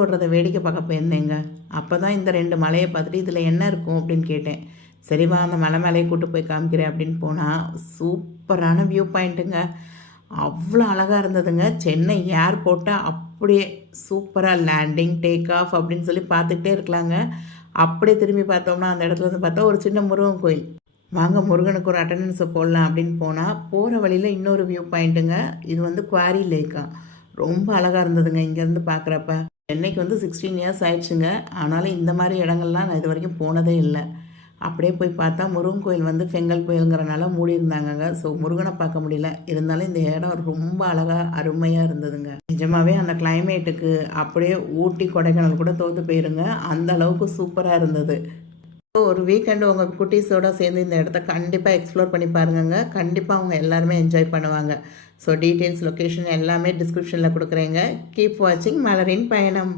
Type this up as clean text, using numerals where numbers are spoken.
ஓடுறத வேடிக்கை பார்க்க போயிருந்தேங்க. அப்போ தான் இந்த 2 மலையை பார்த்துட்டு இதில் என்ன இருக்கும் அப்படின்னு கேட்டேன். சரிம்மா அந்த மலை மேலேயே கூட்டு போய் காமிக்கிறேன் அப்படின்னு போனால் சூப்பரான வியூ பாயிண்ட்டுங்க. அவ்வளோ அழகாக இருந்ததுங்க. சென்னை ஏர்போர்ட்டை அப்படியே சூப்பராக லேண்டிங் டேக் ஆஃப் அப்படின்னு சொல்லி பார்த்துக்கிட்டே இருக்கலாங்க. அப்படியே திரும்பி பார்த்தோம்னா அந்த இடத்துல வந்து பார்த்தா ஒரு சின்ன முருகன் கோயில். வாங்க முருகனுக்கு ஒரு அட்டண்டன்ஸை போடலாம் அப்படின்னு போனால் போகிற வழியில் இன்னொரு வியூ பாயிண்ட்டுங்க. இது வந்து குவாரி லேக்கா. ரொம்ப அழகாக இருந்ததுங்க இங்கேருந்து பார்க்குறப்ப. சென்னைக்கு வந்து 16 இயர்ஸ் ஆயிடுச்சுங்க. ஆனாலும் இந்த மாதிரி இடங்கள்லாம் நான் இது வரைக்கும் போனதே இல்லை. அப்படியே போய் பார்த்தா முருகன் கோயில் வந்து செங்கல் புயலுங்கிறனால மூடியிருந்தாங்கங்க. ஸோ முருகனை பார்க்க முடியல. இருந்தாலும் இந்த இடம் ரொம்ப அழகாக அருமையாக இருந்ததுங்க. நிஜமாகவே அந்த கிளைமேட்டுக்கு அப்படியே ஊட்டி கொடைக்கானல் கூட தோற்று போயிருங்க. அந்த அளவுக்கு சூப்பராக இருந்தது. ஒரு வீக்கெண்டு உங்கள் குட்டீஸோடு சேர்ந்து இந்த இடத்த கண்டிப்பாக எக்ஸ்ப்ளோர் பண்ணி பாருங்கங்க. கண்டிப்பாக அவங்க எல்லாருமே என்ஜாய் பண்ணுவாங்க. ஸோ டீட்டெயில்ஸ் லொக்கேஷன் எல்லாமே டிஸ்கிரிப்ஷனில் கொடுக்குறேங்க. கீப் வாட்சிங் மலரின் பயணம்.